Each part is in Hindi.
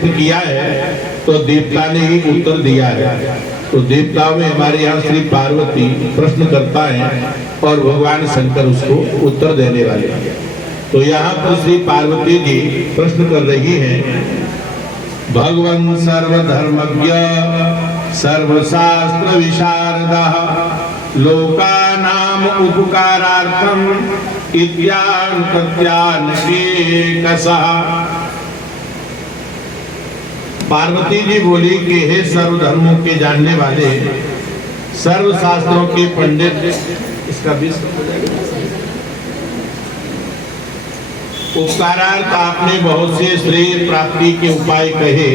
प्रश्न किया है तो देवता ने ही उत्तर दिया है। तो देवताओं में हमारे यहाँ श्री पार्वती प्रश्न करता है और भगवान शंकर उसको उत्तर देने वाले हैं। तो यहाँ पर श्री पार्वती जी प्रश्न कर रही हैं, भगवान सर्वधर्मज्ञ सर्वशास्त्र विशारदः लोकानाम उपकारार्थम इत्यान प्रत्यान केकसः। पार्वती जी बोली कि हे सर्वधर्मों के जानने वाले, सर्वशास्त्रों के पंडित, इसका भी उपकारार्थ आपने बहुत से श्रेय प्राप्ति के उपाय कहे,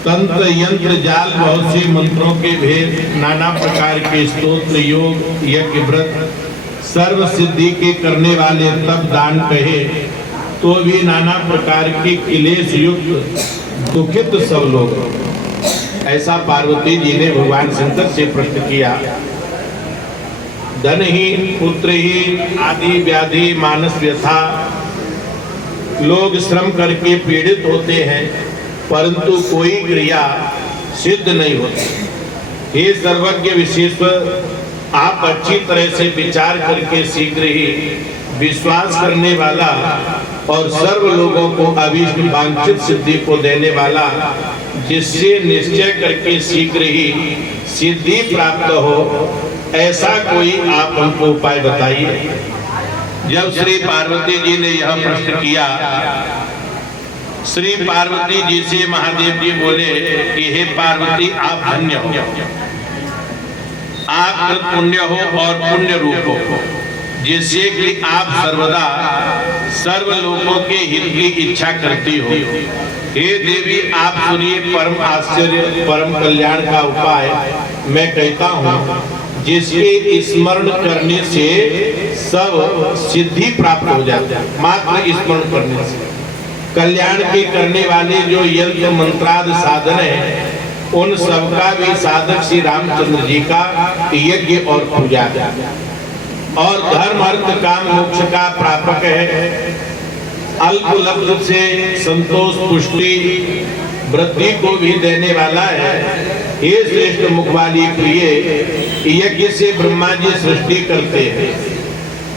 तंत्र यंत्र जाल बहुत से मंत्रों के भेद, नाना प्रकार के स्तोत्र योग यज्ञ व्रत सर्व सिद्धि के करने वाले तप दान कहे, तो भी नाना प्रकार के क्लेश युक्त दुखित सब लोग। ऐसा पार्वती जी ने भगवान शंकर से प्रश्न किया। धनहीन पुत्रहीन आदि व्याधि मानस व्यथा, लोग श्रम करके पीड़ित होते हैं परंतु कोई क्रिया सिद्ध नहीं होती। हे सर्वज्ञ विशेश्वर, आप अच्छी तरह से विचार करके शीघ्र ही विश्वास करने वाला और सर्व लोगों को अभीष्ट वांछित सिद्धि को देने वाला, जिससे निश्चय करके शीघ्र ही सिद्धि प्राप्त हो, ऐसा कोई आप हमको उपाय बताइए। जब श्री पार्वती जी ने यह प्रश्न किया, श्री पार्वती जी से महादेव जी बोले कि हे पार्वती, आप धन्य हो, आप कृत पुण्य हो और पुण्य रूप हो, जिससे कि आप सर्वदा सर्व लोगों के हित की इच्छा करती हो। हे देवी, आप सुनिए परम आश्चर्य परम कल्याण का उपाय मैं कहता हूँ, जिसके स्मरण करने से सब सिद्धि प्राप्त हो जाती है। मात्र स्मरण करने से कल्याण के करने वाले जो यंत्र मंत्राद साधन है, उन सबका भी साधक श्री रामचंद्र जी का यज्ञ और पूजा है, और धर्म अर्थ काम मोक्ष का प्रापक है। अल्प लब्ध से संतोष पुष्टि वृद्धि को भी देने वाला है। हे श्रेष्ठ मुख वाली प्रिय, यज्ञ से ब्रह्मा जी सृष्टि करते हैं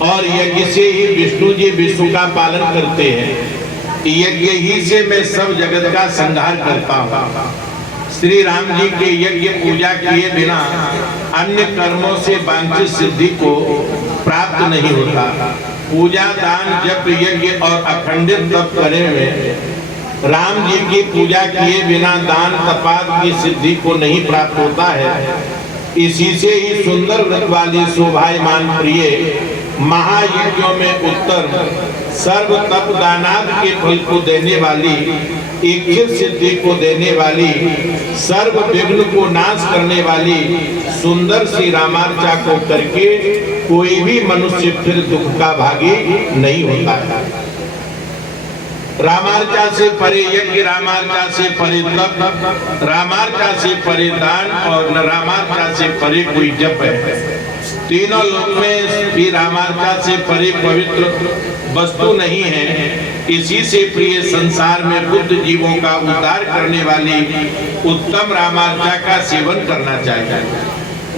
और यज्ञ से ही विष्णु जी विश्व का पालन करते हैं। यज्ञ ही से मैं सब जगत का संहार करता हूँ। श्री राम जी के यज्ञ पूजा किए बिना अन्य कर्मों से वांछित सिद्धि को प्राप्त नहीं होता। पूजा दान जप यज्ञ और अखंडित तप करे हुए राम जी की पूजा किए बिना दान तपाद की सिद्धि को नहीं प्राप्त होता है। इसी से ही सुंदर व्रत वाली शोभायमान प्रिय महायज्ञों में उत्तर सर्व तप दानाद के फल को देने वाली, इच्छित सिद्धि को देने वाली, सर्व विघ्न को नाश करने वाली सुंदर श्री रामार्चा को करके कोई भी मनुष्य फिर दुख का भागी नहीं होता है। रामार्चा से परे यज्ञ, रामार्चा से परे तप, रामार्चा से परे दान और न रामार्चा से परे कोई जप है। तीनों लोक में भी रामार्चा से परे पवित्र वस्तु नहीं है। इसी से प्रिय संसार में बुद्ध जीवों का उद्धार करने वाली उत्तम रामार्चा का सेवन करना चाहिए।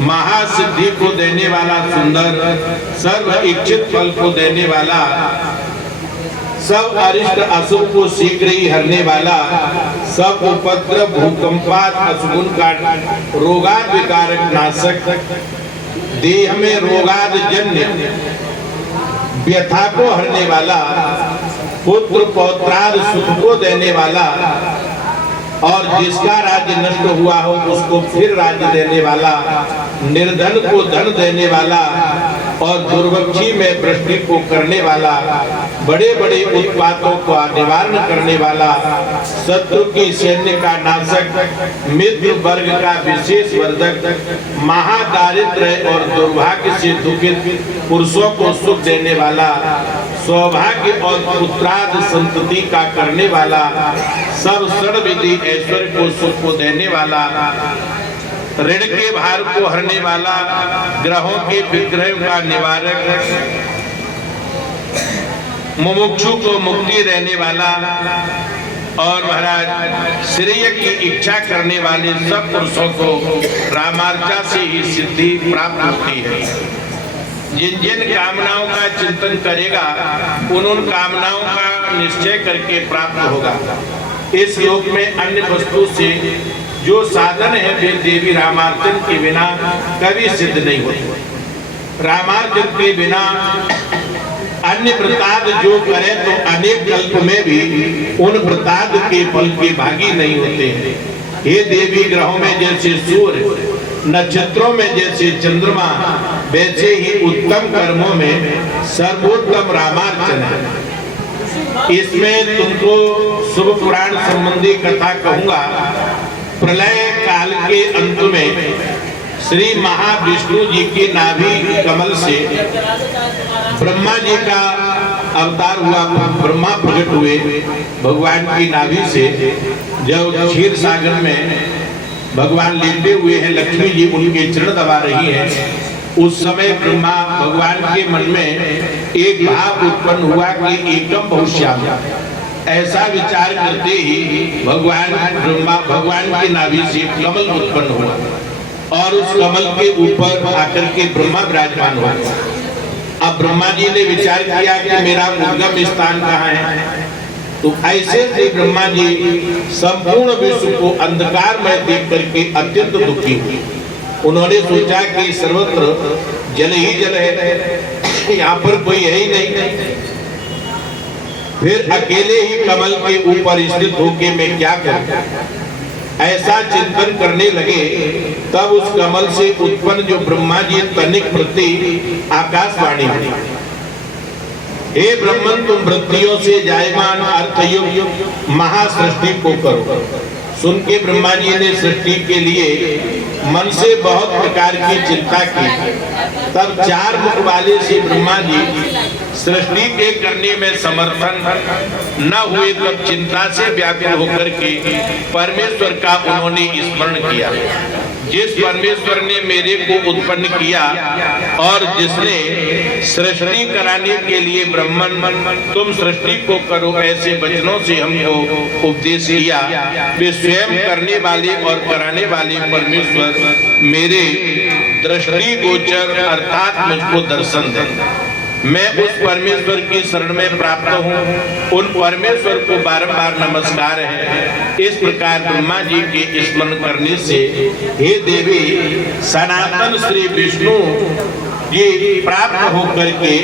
महासिद्धि को देने वाला सुंदर, सर्व इच्छित फल को देने वाला, सब अरिष्ट अशुभ को शीघ्र ही हरने वाला, सब उपद्रव भूकंपात अशुगुण का रोगाद विकारक नाशक, देह में रोगाद जन्य व्यथा को हरने वाला, पुत्र पौत्राद सुख को देने वाला, और जिसका राज्य नष्ट हुआ हो उसको फिर राज्य देने वाला, निर्धन को धन देने वाला और दुर्भिक्षी में वृष्टि को करने वाला, बड़े बड़े उत्पातों का निवारण करने वाला, शत्रु की सैन्य का नाशक, मित्र वर्ग का विशेष वर्धक, महादारिद्र्य और दुर्भाग्य से दुखित पुरुषों को सुख देने वाला, सौभाग्य और पुत्राद संतति का करने वाला, सब सर्वविधि ऐश्वर्य को सुख को देने वाला, ऋण के भार को हरने वाला, ग्रहों के विग्रह का निवारक, मुमुक्षु को मुक्ति देने वाला, और महाराज श्रेय की इच्छा करने वाले सब पुरुषों को रामार्चा से ही सिद्धि प्राप्त होती है। जिन जिन कामनाओं का चिंतन करेगा उन कामनाओं का निश्चय करके प्राप्त होगा। इस लोक में अन्य वस्तु से जो साधन है वे देवी रामार्जन के बिना कभी सिद्ध नहीं होते। रामार्जन के बिना अन्य व्रताद जो करे तो अनेक कल्प में भी उन व्रताद के फल के भागी नहीं होते हैं। हे देवी, ग्रहों में जैसे सूर्य, नक्षत्रों में जैसे चंद्रमा, वैसे ही उत्तम कर्मों में सर्वोत्तम रामार्चन है। इसमें तुमको शुभ पुराण संबंधी कथा कहूंगा। प्रलय काल के अंत में श्री महाविष्णु जी के नाभि कमल से ब्रह्मा जी का अवतार हुआ। ब्रह्मा प्रकट हुए भगवान की नाभि से। जब क्षीर सागर में भगवान लेटे हुए हैं, लक्ष्मी जी उनके चरण दबा रही हैं, उस समय ब्रह्मा भगवान के मन में एक भाव उत्पन्न हुआ कि एकम बहुश्याम। ऐसा विचार करते ही भगवान के नाभि से कमल उत्पन्न हुआ और उस कमल के ऊपर आकर के ब्रह्मा विराजमान हुआ। अब ब्रह्मा जी ने विचार किया कि मेरा उद्गम स्थान कहाँ है। तो ऐसे से ब्रह्मा जी संपूर्ण विश्व को अंधकार में देख करके अत्यंत दुखी हुए। उन्होंने सोचा कि सर्वत्र जल ही जल है, यहाँ पर कोई है ही नहीं। फिर अकेले ही कमल के ऊपर स्थित होके मैं क्या करूं, ऐसा चिंतन करने लगे। तब उस कमल से उत्पन्न जो ब्रह्मा जी तनिक प्रति आकाशवाणी हुई, हे ब्रह्मन, तुम वृत्तियों से जायमान अर्थयुक्त महासृष्टि को करो। सुन के ब्रह्मा जी ने सृष्टि के लिए मन से बहुत प्रकार की चिंता की। तब चार मुख वाले से ब्रह्मा जी सृष्टि के करने में समर्थन न हुए, तब चिंता से व्याकुल होकर के परमेश्वर का उन्होंने स्मरण किया। जिस परमेश्वर ने मेरे को उत्पन्न किया और जिसने सृष्टि कराने के लिए ब्रह्मन तुम सृष्टि को करो ऐसे वचनों से हमको उपदेश किया, वे स्वयं करने वाले और कराने वाले परमेश्वर मेरे दृष्टि गोचर अर्थात मुझको दर्शन दें। मैं उस परमेश्वर की शरण में प्राप्त हूँ। उन परमेश्वर को बारंबार नमस्कार है। इस प्रकार ब्रह्मा जी के स्मरण करने से हे देवी, सनातन श्री विष्णु ये प्राप्त होकर के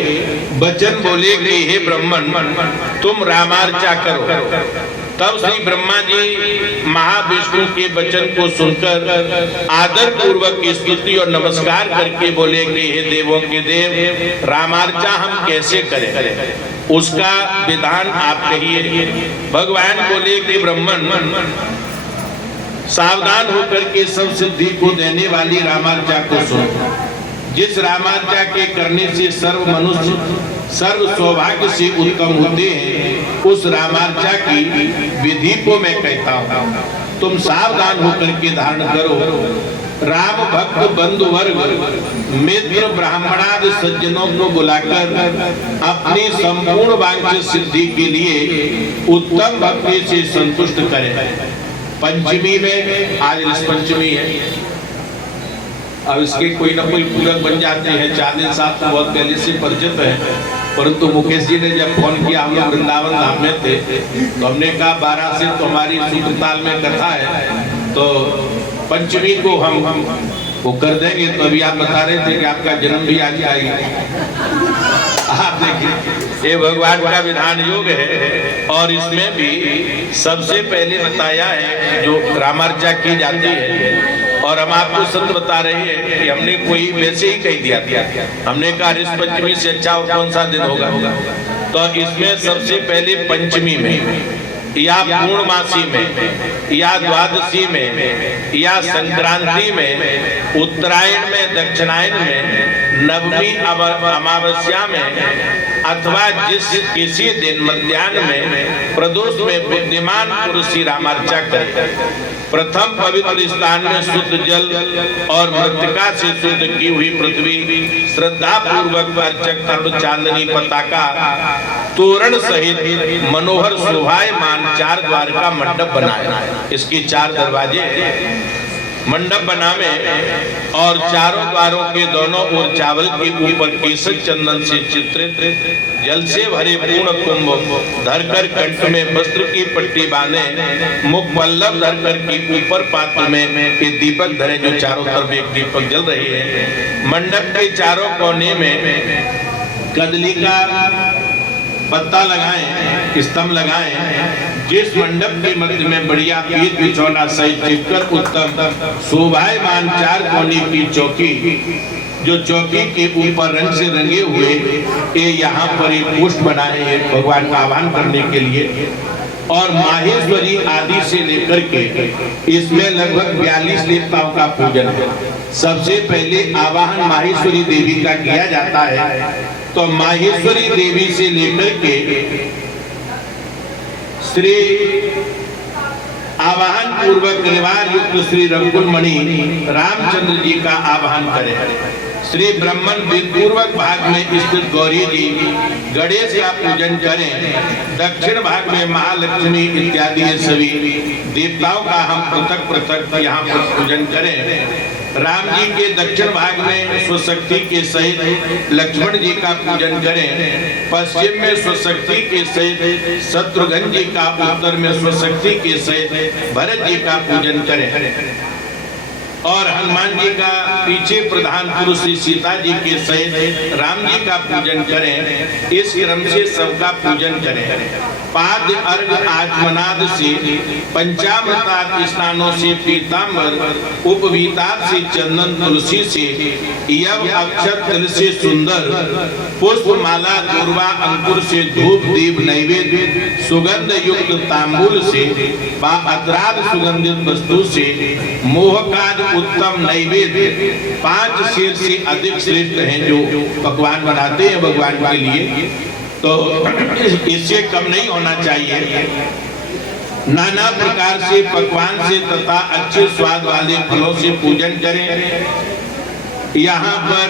वचन बोले कि हे ब्रह्मन, तुम रामार्चा करो। तब श्री ब्रह्मा जी महाविष्णु के वचन को सुनकर आदर पूर्वक स्तुति और नमस्कार करके बोले कि हे देवों के देव, रामार्चा हम कैसे करें, उसका विधान आप कहिए। भगवान बोले कि ब्रह्मन, सावधान होकर के सब सिद्धि को देने वाली रामार्चा को सुनो। जिस रामार्चा के करने से सर्व मनुष्य सर्व सौभाग्य से उत्तम होते हैं, उस रामार्चा की विधि को मैं कहता हूँ। तुम सावधान होकर के धारण करो। राम भक्त बंधु वर्ग मित्र ब्राह्मणादि सज्जनों को बुलाकर अपनी संपूर्ण वांछित सिद्धि के लिए उत्तम भक्ति से संतुष्ट करें। पंचमी में, आज पंचमी है, अब इसके कोई ना कोई पूरक बन जाते हैं। 4 दिन साथ तो बहुत पहले से परिचित है, परंतु मुकेश जी ने जब फोन किया, हम लोग वृंदावन धाम में थे, तो हमने कहा 12 से तो हमारी सूत्रताल में कथा है, तो पंचमी को हम वो कर देंगे। तो अभी आप बता रहे थे कि आपका जन्म भी आज आएगा। आप देखिए, ये भगवान का विधान योग है और इसमें भी सबसे पहले बताया है जो रामार्चा की जाती है। और हम आपको सत्य बता रहे हैं कि हमने कोई वैसे ही कह दिया था। हमने कहा इस पंचमी से अच्छा और कौन सा दिन होगा, तो इसमें सबसे पहले पंचमी में या पूर्णमासी में या द्वादशी में या संक्रांति में, उत्तरायण में, दक्षिणायन में, नवमी अमावस्या में अथवा जिस किसी दिन मध्याह्न में प्रदोष में बुद्धिमान पुरुष रामार्चा करे। प्रथम पवित्र स्थान में शुद्ध जल और मृतिका से शुद्ध की हुई पृथ्वी श्रद्धा पूर्वक अर्चक तरुण चांदनी पताका तोरण सहित मनोहर शोभायमान 4 द्वार का मंडप बनाया। इसके 4 दरवाजे मंडप बनावे और चारों द्वारों के दोनों ओर चावल के ऊपर केसर चंदन से चित्रित जल से भरे पूर्ण कुंभ धरकर कंठ में वस्त्र की पट्टी बांधे, मुख पल्लव धरकर के ऊपर पात्र में ये दीपक धरे, जो चारों तरफ एक दीपक जल रही है। मंडप के चारों कोने में कदली का पत्ता लगाएं, स्तंभ लगाएं। जिस मंडप के मध्य में बढ़िया पीठ बिछौना सहित चिपकर उत्तम शोभायमान 4 कोने की चौकी, जो चौकी के ऊपर रंग से रंगे हुए ये यहाँ पर एक पुष्प बनाए हैं भगवान का आह्वान करने के लिए। और माहेश्वरी आदि से लेकर के इसमें लगभग 42 देवताओं का पूजन है। सबसे पहले आवाहन माहेश्वरी देवी का किया जाता है। तो माहेश्वरी देवी से लेकर के श्री आवाहन पूर्वक निवार युक्त श्री रघुकुल मणि रामचंद्र जी का आवाहन करें। श्री ब्राह्मण पूर्वक भाग में स्थित गौरी जी गणेश का पूजन करें। दक्षिण भाग में महालक्ष्मी इत्यादि सभी देवताओं का हम पृथक पृथक यहाँ पर पूजन करें। राम जी के दक्षिण भाग में स्वशक्ति के सहित लक्ष्मण जी का पूजन करें। पश्चिम में स्वशक्ति के सहित शत्रुघ्न जी का, उत्तर में स्वशक्ति के सहित भरत जी का पूजन करें। और हनुमान जी का पीछे प्रधान पुरुष श्री सीता जी के सहित राम जी का पूजन करें। इस क्रम से सबका पूजन करें। पाद अर्घ आचमनाद से, पंचामृतात् स्नानों से, पीतांबर उपवीतात् से, चंदन तुलसी से, यव अक्षत तिल से, सुंदर पुष्प माला दूर्वा अंकुर से, धूप दीप नैवेद्य सुगंध युक्त तांबूल से, अतराद सुगंधित वस्तु से, मोहकाद उत्तम नैवेद्य 5 सेर से अधिक श्रेष्ठ हैं जो पकवान बनाते हैं भगवान के लिए, तो इससे कम नहीं होना चाहिए। नाना प्रकार से पकवान से तथा अच्छे स्वाद वाले फलों से पूजन करें। यहाँ पर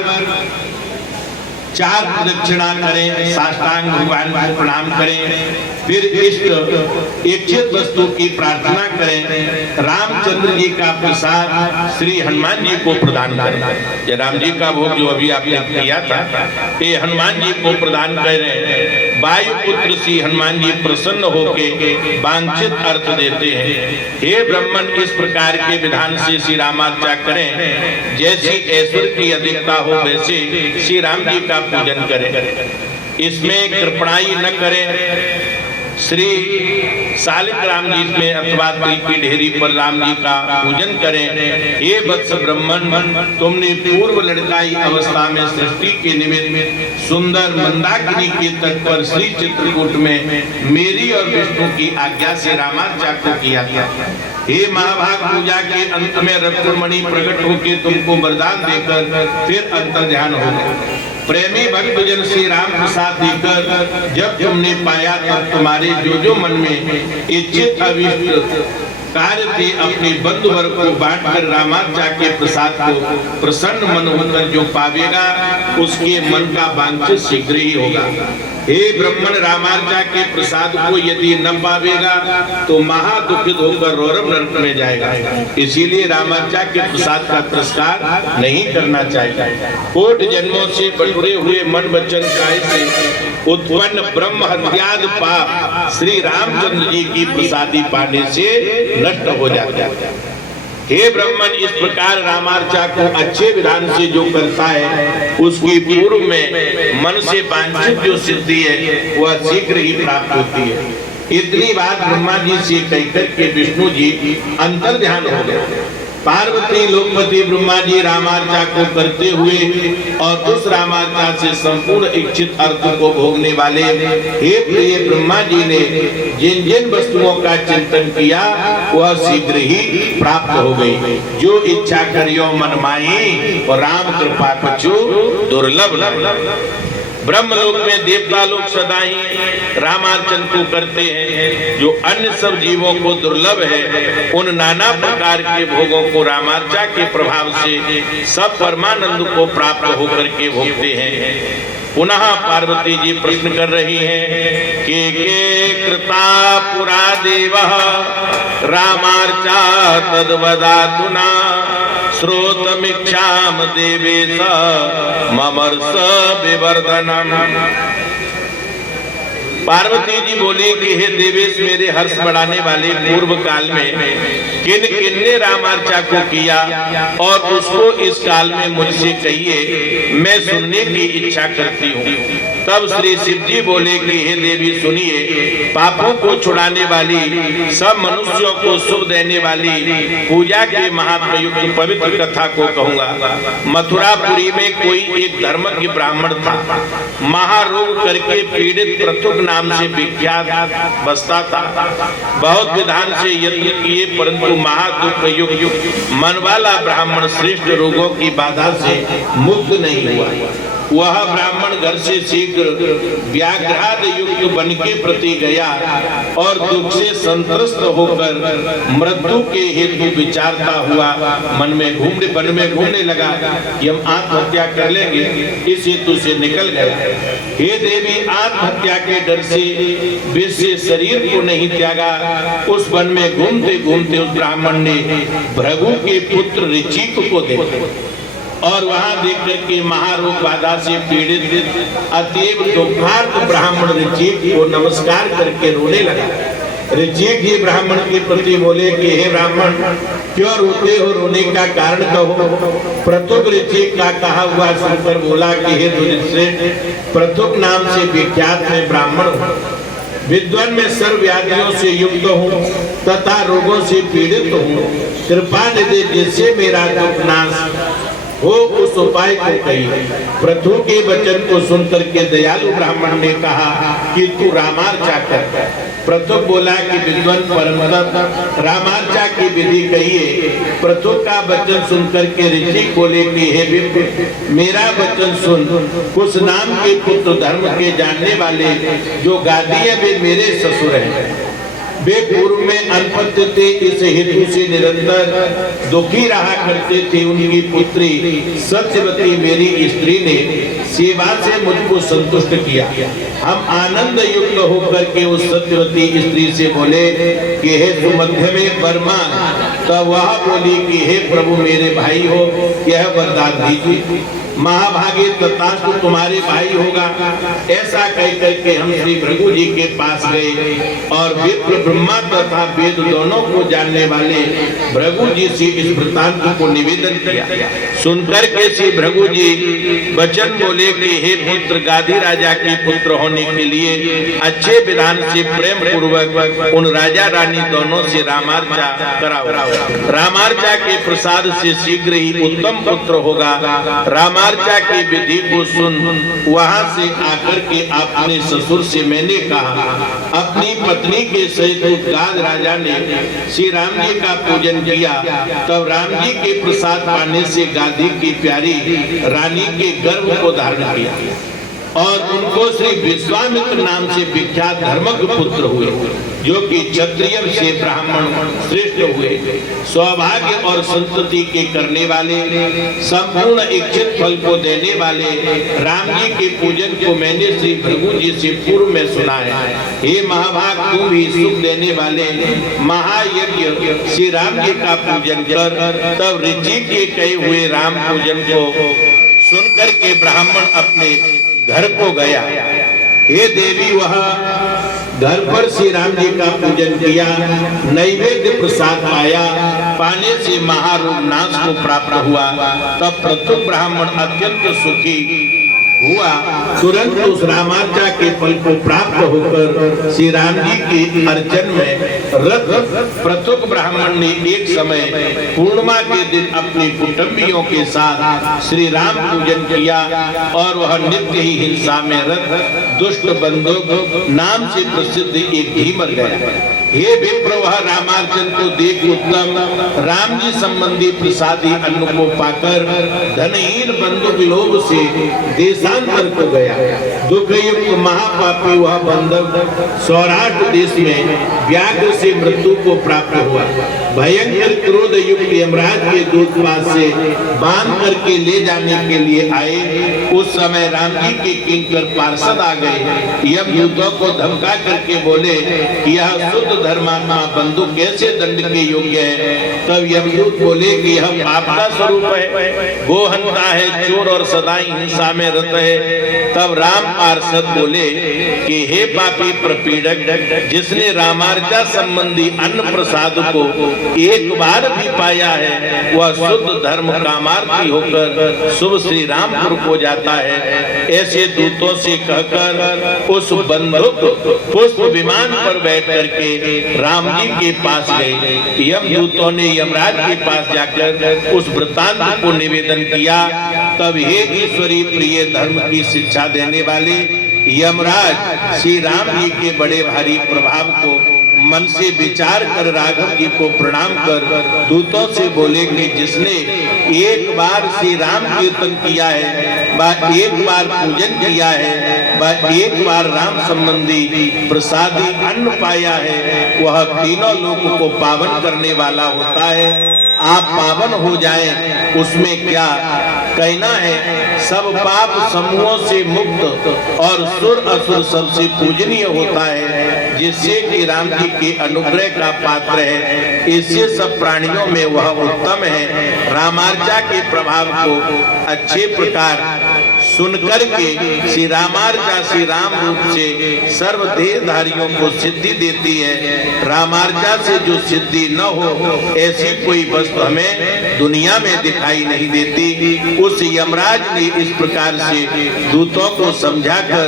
4 प्रदक्षिणा करें, साष्टांग भगवान को प्रणाम करें, फिर इष्ट इच्छित वस्तु की प्रार्थना करें। रामचंद्र जी का प्रसाद श्री हनुमान जी को प्रदान करें। जय राम जी का भोग जो अभी आपने किया था ये हनुमान जी को प्रदान करें। वायुपुत्र श्री हनुमान जी प्रसन्न होकर वांछित अर्थ देते हैं। हे ब्राह्मण, इस प्रकार के विधान से श्री रामार्चा करें। जैसी ऐश्वर्य की अधिकता हो वैसे श्री राम जी का पूजन करें। इसमें कृपणाई न करें। श्री सालिक राम जी में अथवा तिल की ढेरी पर राम जी का पूजन करें। हे वत्स ब्राह्मण, तुमने पूर्व लड़काई अवस्था में सृष्टि के निमित्त सुंदर मंदाकिनी के तट पर श्री चित्रकूट में मेरी और विष्णु की आज्ञा से रामार्चा को किया था। हे महाभाग, पूजा के अंत में रघुकुल मणि प्रकट होकर तुमको वरदान देकर फिर अंतर ध्यान हो गए। प्रेमी भक्तजन श्री राम प्रसाद देकर जब तुमने पाया तब तुम्हारे जो मन में इच्छित अभिष्ट कार्य थे अपने बंधु वर्ग को बांटकर रामार्चा के प्रसाद को प्रसन्न मन होकर जो पावेगा उसके मन का वांछित शीघ्र ही होगा। हे ब्राह्मण, रामार्चा के प्रसाद को यदि न पावेगा तो महा दुखित होकर रौरव नरक में जाएगा। इसीलिए रामार्चा के प्रसाद का तिरस्कार नहीं करना चाहिए। कोट जन्मों से बटुरे हुए मन वचन काय से उत्पन्न ब्रह्म हत्याद पाप श्री रामचंद्र जी की प्रसादी पाने से नष्ट हो जाता है। हे ब्राह्मण, इस प्रकार रामार्चा को अच्छे विधान से जो करता है उसकी पूर्व में मन से वांछित जो सिद्धि है वह शीघ्र ही प्राप्त होती है। इतनी बात ब्रह्मा जी से कहकर के विष्णु जी अंतर ध्यान हो गए। पार्वती लोकपति ब्रह्मा जी रामार्चा को करते हुए और उस रामार्चा से संपूर्ण इच्छित अर्थ को भोगने वाले हे प्रिय ब्रह्मा जी ने जिन जिन वस्तुओं का चिंतन किया वह शीघ्र ही प्राप्त हो गई। जो इच्छा करियो मन माही और राम कृपा कछु दुर्लभ। ब्रह्मलोक में देवता लोग सदा ही रामार्चन को करते हैं। जो अन्य सब जीवों को दुर्लभ है, उन नाना प्रकार के भोगों को रामार्चा के प्रभाव से सब परमानंद को प्राप्त होकर के भोगते हैं। पुनः पार्वती जी प्रश्न कर रही हैं के कृता पुरा देव रामार्चा तद्वदातुना श्रोतमीक्षाम देवेश ममर्ष विवर्धनम। पार्वती जी बोली कि हे देवेश, मेरे हर्ष बढ़ाने वाले पूर्व काल में किन किन ने रामार्चा को किया और उसको इस काल में मुझसे कहिए, मैं सुनने की इच्छा करती हूँ। तब श्री शिव जी बोले कि हे देवी सुनिए, पापों को छुड़ाने वाली, सब मनुष्यों को सुख देने वाली पूजा के महात्म युक्त पवित्र कथा को कहूँगा। मथुरापुरी में कोई एक धर्मज्ञ ब्राह्मण था। महारोग करके पीड़ित पृथुक नाम से विख्यात बसता था। बहुत विधान से यत्न किए, परंतु महादुख युक्त मन वाला ब्राह्मण श्रेष्ठ रोगों की बाधा से मुक्त नहीं हुआ। वह ब्राह्मण घर से शीघ्र व्याघ्राद युक्त वन के प्रति गया और दुख से संत्रस्त होकर मृत्यु के हेतु विचारता हुआ वन में घूमने लगा कि हम आत्महत्या कर लेंगे, इस हेतु से निकल गया। हे देवी, आत्महत्या के डर से विष से शरीर को नहीं त्यागा। उस वन में घूमते घूमते उस ब्राह्मण ने भृगु के पुत्र ऋचिक को देखा और वहां देख करके महारोग बाधा से पीड़ित अतीव दुखार्त ब्राह्मण ऋचिक को नमस्कार करके रोने लगा। ऋचिक ही ब्राह्मण के प्रति बोले कि हे ब्राह्मण, क्यों रोते हो, रोने का कारण कहो। पृथुक ऋचिक का कहा हुआ सुनकर बोला कि हे दुर्श्रेष्ठ, पृथुक नाम से विख्यात मैं ब्राह्मण हूँ, विद्वान में सर्व व्याधियों से युक्त हूँ तथा रोगों से पीड़ित हूँ। कृपा निधि, जिससे मेरा दुख नाश हो उस उपाय को कही। पृथु के वचन को सुनकर के दयालु ब्राह्मण ने कहा कि तू रामार्चा कर। पृथु बोला कि विद्वान परमतत्व रामार्चा की विधि कहिए। पृथु का वचन सुनकर के ऋषि बोले कि हे विप्र, मेरा वचन सुन। कुछ नाम के पुत्र धर्म के जानने वाले जो गादी है वे मेरे ससुर हैं। वे पूर्व में अनपत्य थे, इस हेतु से निरंतर दुखी रहा करते थे। उनकी पुत्री सत्यवती मेरी स्त्री ने सेवा से मुझको संतुष्ट किया। हम आनंद युक्त होकर के उस सत्यवती स्त्री से बोले कि हे सुमध्य में वर्मा। तब वह बोली कि हे प्रभु, मेरे भाई हो, यह वरदान दीजिए। महाभागे तथास्तु, तुम्हारे भाई होगा। ऐसा कह करके हम श्री भृगु जी के पास गए और विप्र ब्रह्मा तथा वेद दोनों को जानने वाले भृगु जी से इस वृत्तांत को निवेदन किया। सुनकर के श्री भृगु जी वचन बोले कि हे पुत्र, गाधी राजा के पुत्र होने के लिए अच्छे विधान से प्रेम पूर्वक उन राजा रानी दोनों से रामार्चा कराओ। रामार्चा के प्रसाद से शीघ्र ही उत्तम पुत्र होगा। रामार्चा की विधि को सुन। वहां से आकर के अपने ससुर से मैंने कहा। अपनी पत्नी के सहित गाद राजा ने श्री राम जी का पूजन किया। तब राम जी के प्रसाद पाने से गादी की प्यारी रानी के गर्भ को धारण किया और उनको श्री विश्वामित्र नाम से विख्यात धर्मज्ञ पुत्र हुए, जो कि क्षत्रिय से ब्राह्मण श्रेष्ठ हुए। सौभाग्य और संतति के करने वाले, संपूर्ण इच्छित फल को देने वाले राम जी के पूजन को मैंने श्री भृगु जी से पूर्व में सुना है। हे महाभाग, तुम भी सुख देने वाले महायज्ञ श्री राम जी का पूजन कर। तब ऋषि के कहे हुए राम पूजन को सुनकर के ब्राह्मण अपने घर को गया। हे देवी, वह घर पर श्री राम जी का पूजन किया, नैवेद्य प्रसाद पाया, पाने से महारोग नाश को प्राप्त हुआ। तब प्रथम ब्राह्मण अत्यंत सुखी हुआ, तुरंत उस रामार्चा के फल को प्राप्त प्राप्त होकर श्री राम जी के अर्चन में रत प्रतुक ब्राह्मण ने एक समय पूर्णिमा के दिन अपनी कुटुंबियों के साथ श्री राम पूजन किया और वह नित्य ही हिंसा में रत दुष्ट बंदूक नाम से प्रसिद्ध एक धीमर गया। हे विप्र, वह रामार्चन को देख उत्तम राम जी संबंधी प्रसादी अन्न को पाकर धनहीन बंधुक लोभ से देशांतर को गया। दुख युक्त महापापी वह बंधक सौराष्ट्र देश में व्याघ्र से मृत्यु को प्राप्त हुआ। भयंकर क्रोध युक्त यमराज के दूत पास से बांध करके ले जाने के लिए आए। उस समय राम जी के किंकर पार्षद आ गए। यमदूतों को धमका करके बोले कि यह शुद्ध धर्मात्मा बंधु कैसे दंड के योग्य है। तब यमदूत बोले कि यह पाप का स्वरूप है, गोहंता है, चोर और सदाई हिंसा में रत है। तब राम पार्षद बोले कि हे पापी प्रपीड़क, जिसने रामार्चा संबंधी अन्न प्रसाद को एक बार भी पाया है वह शुद्ध धर्म कामार्थी होकर शुभ श्री रामपुर को जाता है। ऐसे दूतों से कहकर उस बंधुक पुष्प विमान पर बैठ करके राम जी के पास गए। यमदूतों ने यमराज के पास जाकर उस वृत्तांत को निवेदन किया। तब हे ईश्वरी प्रिय धर्म की शिक्षा देने वाले यमराज श्री राम जी के बड़े भारी प्रभाव को मन से विचार कर राघव जी को प्रणाम कर दूतों से बोले कि जिसने एक बार श्री राम कीर्तन किया है, एक बार पूजन किया है, एक बार राम संबंधी प्रसादी अन्न पाया है, वह तीनों लोगों को पावन करने वाला होता है। आप पावन हो जाएं, उसमें क्या कहना है। सब पाप समूहों से मुक्त और सुर असुर सबसे पूजनीय होता है, जिससे कि राम जी के अनुग्रह का पात्र है। इससे सब प्राणियों में वह उत्तम है। रामार्चा के प्रभाव को अच्छे प्रकार सुनकर के श्री रामार्चा श्री राम रूप से सर्व देहधारियों को सिद्धि देती है। रामार्चा से जो सिद्धि न हो ऐसी कोई वस्तु हमें दुनिया में दिखाई नहीं देती। उस यमराज ने इस प्रकार से दूतों को समझाकर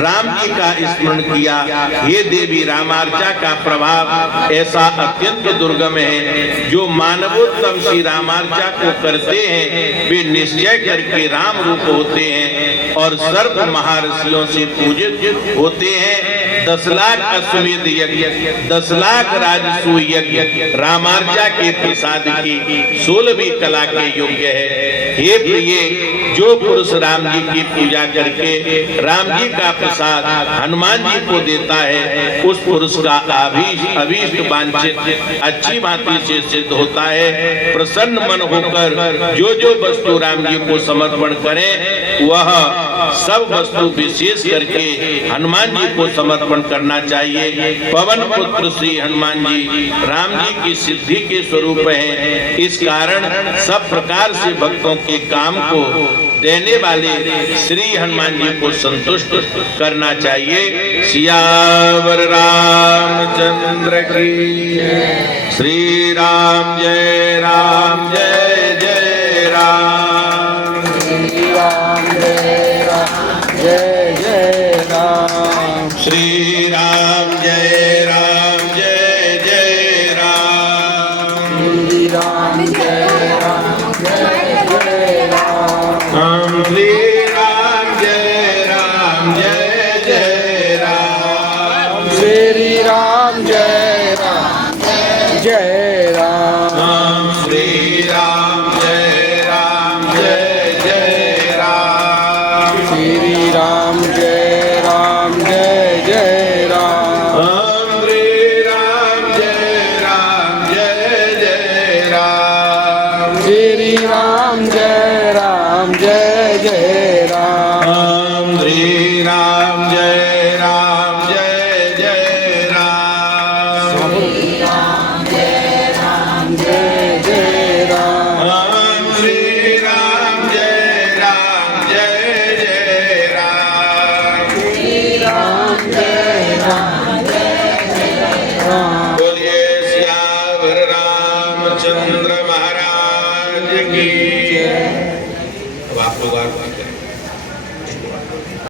राम जी का स्मरण किया। हे देवी, रामार्चा का प्रभाव ऐसा अत्यंत दुर्गम है। जो मानवोत्तम श्री रामार्चा को करते हैं वे निश्चय करके राम रूप होते हैं और सर्व महर्षियों से पूजित होते हैं। 10 लाख अश्वमेध यज्ञ, 10 लाख राजसूय यज्ञ रामार्चा के प्रसाद की 16वीं कला के योग्य है। हे प्रिय, जो पुरुष राम जी की पूजा करके राम जी का प्रसाद हनुमान जी को देता है, उस पुरुष का अभीष्ट वांछित अच्छी भांति से सिद्ध होता है। प्रसन्न मन होकर जो जो वस्तु राम जी को समर्पण करें वह सब वस्तु विशेष करके हनुमान जी को समर्पण करना चाहिए। पवन पुत्र श्री हनुमान जी राम जी की सिद्धि के स्वरूप हैं। इस कारण सब प्रकार से भक्तों के काम को देने वाले श्री हनुमान जी को संतुष्ट करना चाहिए। सियावर रामचंद्र की, श्री राम जय राम जय जय राम, श्री राम जय राम जय जय राम, श्री राम जय राम जय जय राम, श्री राम जय राम जय जय राम, श्री राम जय राम जय जय राम, श्री राम जय राम जय राम, श्री राम जय राम जय जय राम, श्री राम जय राम जय जय राम, श्री राम जय राम जय जय राम, श्री राम जय राम जय जय राम, श्री राम जय राम जय जय राम, श्री राम जय राम जय जय राम, श्री राम जय राम जय जय राम, श्री राम जय राम जय जय राम। बोलिए सियावर रामचंद्र महाराज की जय। अब आप लोग आरती करें।